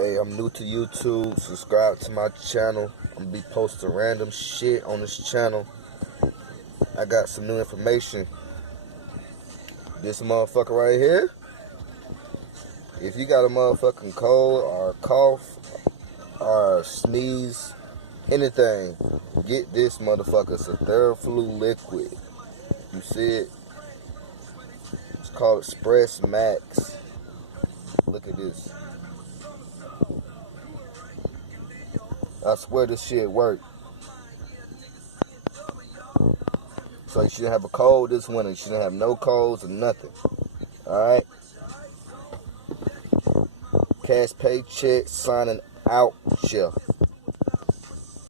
Hey, I'm new to YouTube. Subscribe to my channel. I'm gonna be posting random shit on this channel. I got some new information. This motherfucker right here. If you got a motherfucking cold or a cough or a sneeze, anything, get this motherfucker. It's a Theraflu liquid. You see it? It's called Express Max. Look at this. I swear this shit work. So you shouldn't have a cold this winter. You shouldn't have no colds or nothing. Alright? Cash Paycheck signing out, Chef.